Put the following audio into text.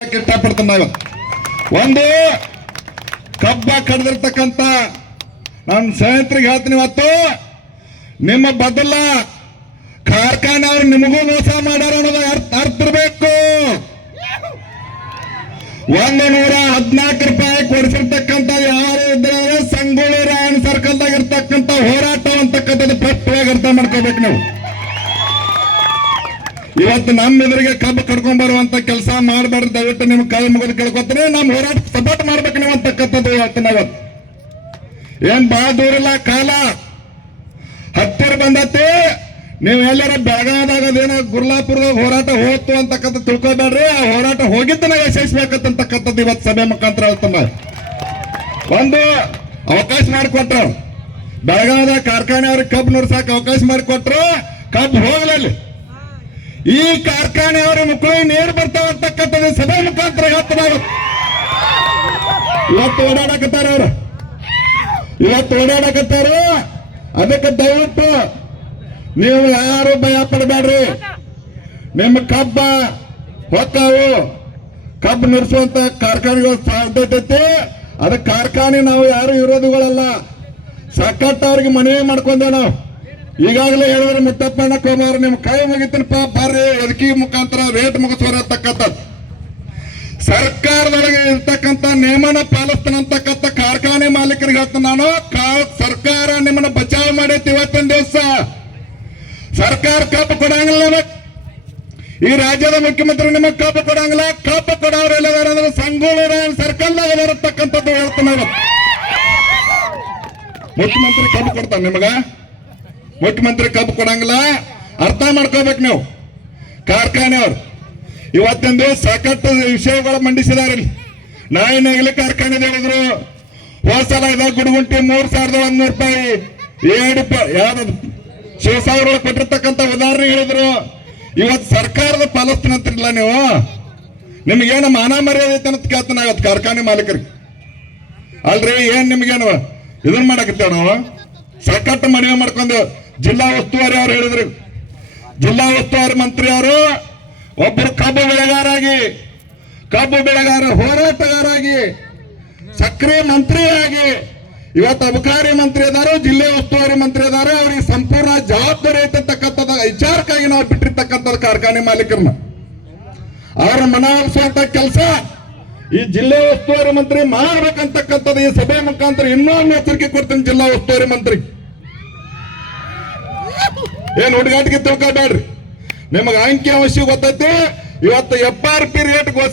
ಇಷ್ಟಪಡ್ತಾನೆ ನಾವು ಒಂದು, ಕಬ್ಬ ಕಡ್ದಿರ್ತಕ್ಕಂಥ ನನ್ನ ಸ್ನೇಹಿತರಿಗೆ ಹೇಳ್ತೀನಿ ಇವತ್ತು, ನಿಮ್ಮ ಬದಲ ಕಾರ್ಖಾನೆ ಅವ್ರು ನಿಮಗೂ ಮೋಸ ಮಾಡ್ಯಾರ ಅನ್ನೋದು ಅರ್ಥ ಅರ್ಥ ಇರಬೇಕು. ಒಂದು ನೂರ ಹದಿನಾಲ್ಕು ರೂಪಾಯಿ ಕೊಡಿಸಿರ್ತಕ್ಕಂಥ ಯಾರು ಇದ್ರೆ ಸಂಗೊಳ್ಳಿ ರಾಯಣ ಸರ್ಕಲ್ದಾಗ ಇರ್ತಕ್ಕಂಥ ಹೋರಾಟ ಅಂತಕ್ಕಂಥದ್ದು ಪಟ್ಟವಾಗಿ ಅರ್ಥ ಮಾಡ್ಕೋಬೇಕು ನೀವು. ಇವತ್ತು ನಮ್ಮ ಎದುರಿಗೆ ಕಬ್ಬು ಕಡ್ಕೊಂಡ್ ಬರುವಂತ ಕೆಲಸ ಮಾಡಬಾರ್ದು, ದಯವಿಟ್ಟು ನಿಮ್ ಕೈ ಮುಗಿದು ಕೇಳ್ಕೊತೀನಿ ನಮ್ ಹೋರಾಟ ಸಪೋರ್ಟ್ ಮಾಡ್ಬೇಕು ನೀವು ಅಂತಕ್ಕಂಥದ್ದು ಹೇಳ್ತೀನಿ ಇವತ್ತು ಏನ್ ಬಹಳ ದೂರ ಇಲ್ಲ, ಕಾಲ. ಹತ್ತಿರ ಬಂದತಿ. ನೀವು ಎಲ್ಲರ ಅದೇನೋ ಗುರ್ಲಾಪುರದಾಗ ಹೋರಾಟ ಹೋಗ್ತು ಅಂತಕ್ಕಂಥ ತಿಳ್ಕೊಬೇಡ್ರಿ. ಆ ಹೋರಾಟ ಹೋಗಿದ್ದನ್ನ ಯಶಸ್ವಿಯಾಗತ್ತಂತಕ್ಕಂಥದ್ದು ಇವತ್ತು ಸಭೆ ಮುಖಾಂತರ ಹೇಳ್ತಾನ ಒಂದು, ಅವಕಾಶ ಮಾಡಿಕೊಟ್ರು. ಬೆಳಗಾವದಾಗ ಕಾರ್ಖಾನೆ ಅವ್ರಿಗೆ ಕಬ್ಬು ನುರ್ಸಾಕ ಅವಕಾಶ ಮಾಡಿಕೊಟ್ರು. ಕಬ್ಬು ಹೋಗ್ಲಲ್ಲಿ ಈ ಕಾರ್ಖಾನೆ ಅವರ ಮಕ್ಕಳು ನೀರು ಬರ್ತಾವ ಅಂತಕ್ಕಂಥದ್ದು ಸಭೆ ಮುಖಾಂತರ ಹೇಳ್ತಾರೆ ಇವತ್ತು ಓಡಾಡಕತ್ತಾರ ಅವ್ರು. ಇವತ್ತು ಓಡಾಡಕತ್ತಾರ. ಅದಕ್ಕೆ ದಯವಿಟ್ಟು ನೀವು ಯಾರು ಭಯ ಪಡಬೇಡ್ರಿ. ನಿಮ್ಮ ಕಬ್ಬ ಹೊಕ್ಕಾವು ಕಬ್ಬು ನುರಿಸುವಂತ ಕಾರ್ಖಾನೆಗಳು ಸಾಧ್ಯತೆ. ಐತಿ ಅದ ಕಾರ್ಖಾನೆ ನಾವು ಯಾರು ವಿರೋಧಿಗಳಲ್ಲ. ಸಕ್ಕಟ್ಟ ಅವ್ರಿಗೆ ಮನವಿ ಮಾಡ್ಕೊಂಡೆ ನಾವು. ಈಗಾಗಲೇ ಹೇಳಿದ್ರೆ ಮುತ್ತಪ್ಪಣ್ಣ ಕೋಮಾರ್ ನಿಮ್ ಕೈ ಮುಗಿತೀನಪ್ಪ. ಬರ್ರಿ ಎದಕಿ ಮುಖಾಂತರ ರೇಟ್ ಮುಗಿಸೋರ ಅಂತಕ್ಕಂಥದ್ದು ಸರ್ಕಾರದೊಳಗೆ ಇರ್ತಕ್ಕಂಥ ನಿಯಮನ ಪಾಲಿಸ್ತಾನಂತಕ್ಕಂಥ ಕಾರ್ಖಾನೆ ಮಾಲೀಕರಿಗೆ ಹೇಳ್ತಾನೆ ನಾನು ಸರ್ಕಾರ ನಿಮ್ಮನ್ನ ಬಚಾವ್ ಮಾಡೈತಿ ಇವತ್ತಿನ ದಿವಸ. ಸರ್ಕಾರ ಕಬ್ಬು ಕೊಡಂಗಿಲ್ಲ ಈ ರಾಜ್ಯದ ಮುಖ್ಯಮಂತ್ರಿ ನಿಮಗ್ ಕಾಪ ಕೊಡಂಗಿಲ್ಲ. ಕಾಪ ಕೊಡೋರು ಎಲ್ಲದಾರ ಅಂದ್ರೆ ಸಂಗೊಳ್ಳಿ ರಾಯನ್ ಸರ್ಕಲ್ದಾಗ ಬರತಕ್ಕಂಥದ್ದು ಹೇಳ್ತಾನೆ ಮುಖ್ಯಮಂತ್ರಿ ಕಬ್ಬು ಕೊಡ್ತಾನೆ ನಿಮಗ. ಮುಖ್ಯಮಂತ್ರಿ ಕಬ್ಬು ಕೊಡಂಗಿಲ್ಲ. ಅರ್ಥ ಮಾಡ್ಕೋಬೇಕು ನೀವು. ಕಾರ್ಖಾನೆ ಅವ್ರು ಇವತ್ತಿನ ದಿವಸ ಸಾಕಷ್ಟು ವಿಷಯಗಳು ಮಂಡಿಸಿದಾರೆ ಇಲ್ಲಿ ನಾಯಿ ನಗಲಿ ಕಾರ್ಖಾನೆ ಹೇಳಿದ್ರು ಹೋಸಲ ಇದ ಗುಡುಗುಂಟಿ ಮೂರ್ ಸಾವಿರದ ಒಂದೂರು ರೂಪಾಯಿ. ಏಳು ಯಾವ್ದು ಶಿವಸಾಗರ ಕೊಟ್ಟಿರ್ತಕ್ಕಂಥ ಉದಾಹರಣೆ ಹೇಳಿದ್ರು. ಇವತ್ತು ಸರ್ಕಾರದ ಪಾಲಿಸ್ತೀನಿ ಇಲ್ಲ ನೀವು? ನಿಮ್ಗೇನು ಮಾನ ಮರ್ಯಾದೆ ಅಂತ ಕೇಳ್ತಾನೆ ಇವತ್ತು ಕಾರ್ಖಾನೆ ಮಾಲೀಕರಿಗೆ. ಅಲ್ರಿ, ಏನ್ ನಿಮ್ಗೇನು ಇದನ್ನ ಮಾಡಕತ್ತೇವ ನಾವು? ಸಾಕಷ್ಟು ಮನವಿ ಮಾಡ್ಕೊಂಡು ಜಿಲ್ಲಾ ಉಸ್ತುವಾರಿ ಅವ್ರು ಹೇಳಿದ್ರು. ಜಿಲ್ಲಾ ಉಸ್ತುವಾರಿ ಮಂತ್ರಿ ಅವರು ಒಬ್ಬರು ಕಬ್ಬು ಬೆಳೆಗಾರಾಗಿ ಕಬ್ಬು ಬೆಳೆಗಾರ ಹೋರಾಟಗಾರಾಗಿ, ಸಕ್ರಿಯ ಮಂತ್ರಿಯಾಗಿ ಇವತ್ತು ಅಬಕಾರಿ ಮಂತ್ರಿ ಇದ್ದಾರೆ, ಜಿಲ್ಲೆ ಉಸ್ತುವಾರಿ ಮಂತ್ರಿ ಇದ್ದಾರೆ. ಅವ್ರಿಗೆ ಸಂಪೂರ್ಣ ಜವಾಬ್ದಾರಿ ಐತಿರ್ತಕ್ಕಂಥದ್ದು ವಿಚಾರಕ್ಕಾಗಿ ನಾವು ಬಿಟ್ಟಿರ್ತಕ್ಕಂಥದ್ದು ಕಾರ್ಖಾನೆ ಮಾಲೀಕರನ್ನ. ಅವರ ಮನವೊಲಿಸುವಂತ ಕೆಲಸ ಈ ಜಿಲ್ಲಾ ಉಸ್ತುವಾರಿ ಮಂತ್ರಿ ಮಾಡ್ಬೇಕಂತಕ್ಕಂಥದ್ದು ಈ ಸಭೆ ಮುಖಾಂತರ ಇನ್ನೊಂದು ಎಚ್ಚರಿಕೆ ಕೊಡ್ತೀನಿ ಜಿಲ್ಲಾ ಉಸ್ತುವಾರಿ ಮಂತ್ರಿ ಏನ್ ಹುಡುಗಾಟಿಗೆ ತಿಳ್ಕೊಬೇಡ್ರಿ? ನಿಮಗೆ ಅಂಕಿ ಅಂಶ ಗೊತ್ತೈತಿ? ಇವತ್ತು ಎಫ್ ಆರ್ ಪಿ ರೇಟ್